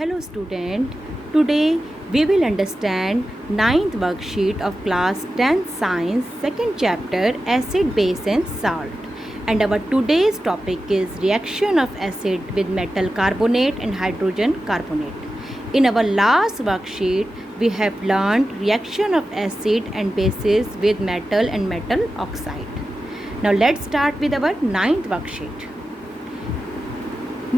Hello student, today we will understand ninth worksheet of class 10th science second chapter acid, base and salt. And our today's topic is reaction of acid with metal carbonate and hydrogen carbonate. In our last worksheet, we have learned reaction of acid and bases with metal and metal oxide. Now let's start with our ninth worksheet.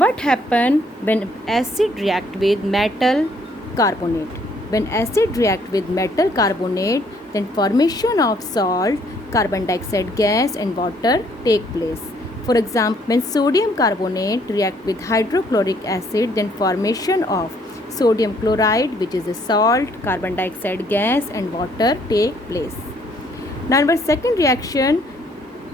What happens when acid react with metal carbonate? When acid react with metal carbonate, then formation of salt, carbon dioxide gas and water take place. For example, when sodium carbonate react with hydrochloric acid, then formation of sodium chloride, which is a salt, carbon dioxide gas and water take place. Now our second reaction,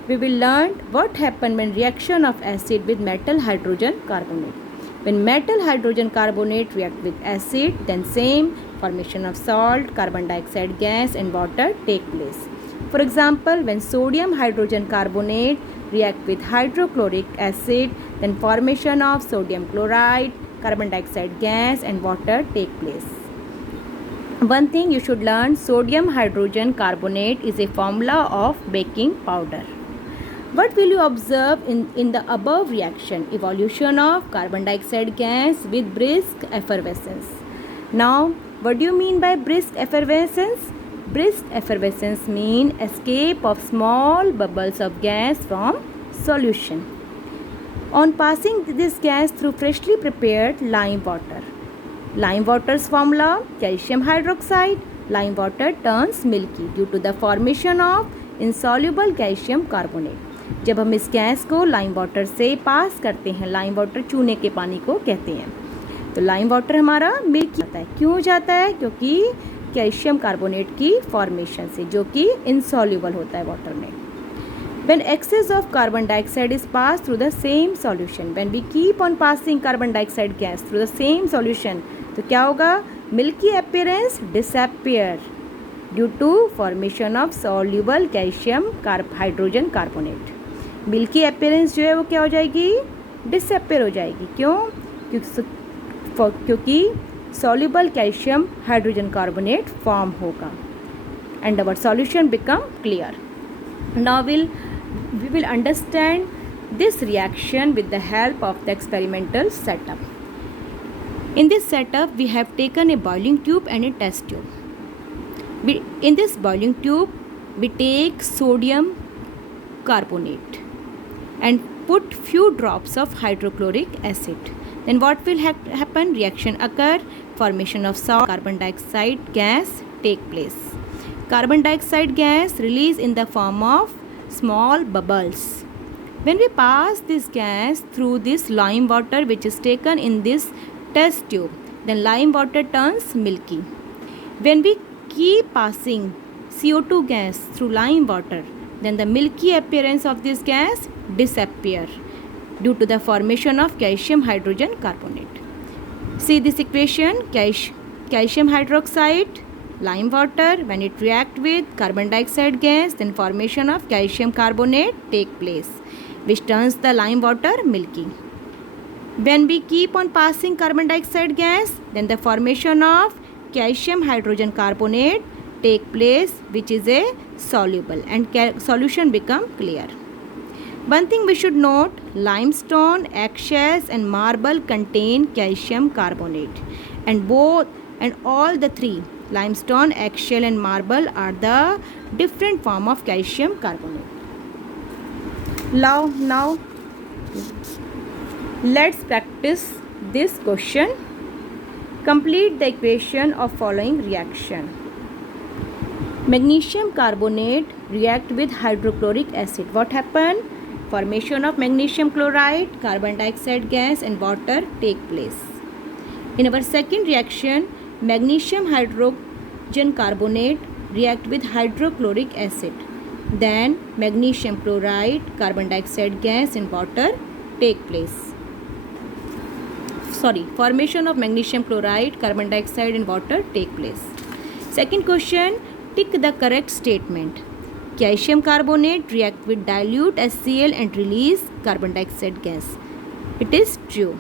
we will learn what happens when reaction of acid with metal hydrogen carbonate. When metal hydrogen carbonate react with acid, then same formation of salt, carbon dioxide gas and water take place. For example, when sodium hydrogen carbonate react with hydrochloric acid, then formation of sodium chloride, carbon dioxide gas and water take place. One thing you should learn, sodium hydrogen carbonate is a formula of baking powder. What will you observe in the above reaction? Evolution of carbon dioxide gas with brisk effervescence. Now, what do you mean by brisk effervescence? Brisk effervescence means escape of small bubbles of gas from solution on passing this gas through freshly prepared lime water. Lime water's formula, calcium hydroxide. Lime water turns milky due to the formation of insoluble calcium carbonate. जब हम इस gas को lime water से पास करते हैं, lime water चूने के पानी को कहते हैं, तो लाइम वाटर हमारा मिल्की जाता है. क्यों हो जाता है? क्योंकि कैल्शियम कार्बोनेट की फॉर्मेशन से, जो कि इनसॉल्युबल होता है वाटर में. When excess of carbon dioxide is passed through the same solution, when we keep on passing carbon dioxide gas through the same solution, तो क्या होगा? Milky appearance disappear due to formation of soluble calcium hydrogen carbonate. Milky appearance जो है वो क्या हो जाएगी? Disappear हो जाएगी. क्यों? क्योंकि soluble calcium hydrogen carbonate form होगा and our solution become clear. Now we will understand this reaction with the help of the experimental setup. In this setup, we have taken a boiling tube and a test tube. In this boiling tube, we take sodium carbonate and put few drops of hydrochloric acid. Then what will happen? Reaction occur, formation of salt, carbon dioxide gas take place. Carbon dioxide gas release in the form of small bubbles. When we pass this gas through this lime water which is taken in this test tube, then lime water turns milky. When we keep passing CO2 gas through lime water, then the milky appearance of this gas disappear due to the formation of calcium hydrogen carbonate. See this equation, calcium hydroxide, lime water, when it react with carbon dioxide gas, then formation of calcium carbonate take place, which turns the lime water milky. When we keep on passing carbon dioxide gas, then the formation of calcium hydrogen carbonate take place, which is a soluble, and solution become clear. One thing we should note, limestone, eggshells and marble contain calcium carbonate, and all the three, limestone, eggshell and marble, are the different form of calcium carbonate. Now let's practice this question. Complete the equation of following reaction. Magnesium carbonate react with hydrochloric acid. What happened? Formation of magnesium chloride, carbon dioxide gas and water take place. In our second reaction, magnesium hydrogen carbonate react with hydrochloric acid. Then magnesium chloride, carbon dioxide gas and water take place. Formation of magnesium chloride, carbon dioxide and water take place. Second question, tick the correct statement. Calcium carbonate react with dilute HCl and release carbon dioxide gas. It is true.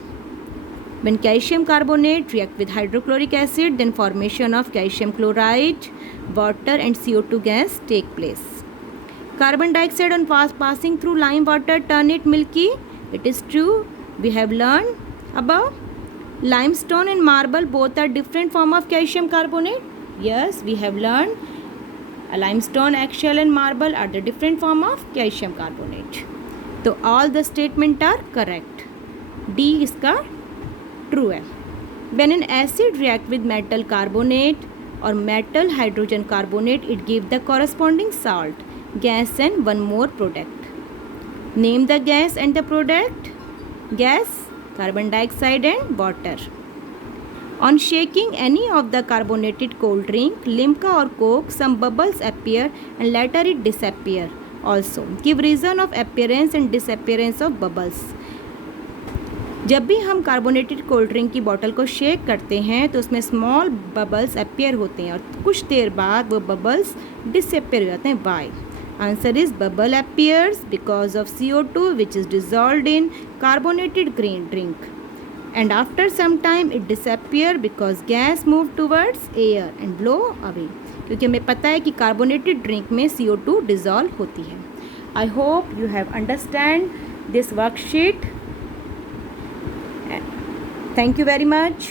When calcium carbonate react with hydrochloric acid, then formation of calcium chloride, water and CO2 gas take place. Carbon dioxide on passing through lime water turn it milky. It is true. We have learned above. Limestone and marble both are different form of calcium carbonate. Yes, we have learned. A limestone, eggshell and marble are the different form of calcium carbonate. तो all the statement are correct. D इसका true है. When an acid react with metal carbonate or metal hydrogen carbonate, it gives the corresponding salt, gas and one more product. Name the gas and the product. Gas, carbon dioxide and water. On shaking any of the carbonated cold drink, Limca or Coke, some bubbles appear and later it disappear. Also, give reason of appearance and disappearance of bubbles. जब भी हम carbonated cold drink की bottle को shake करते हैं तो उसमें small bubbles appear होते हैं और कुछ देर बाद वो बबल्स डिसअपीयर हो जाते हैं. Why? Answer is bubble appears because of CO2 which is dissolved in carbonated green drink. And after some time it disappear because gas move towards air and blow away. क्योंकि हमें पता है कि carbonated drink में CO2 dissolve होती है. I hope you have understand this worksheet. Thank you very much.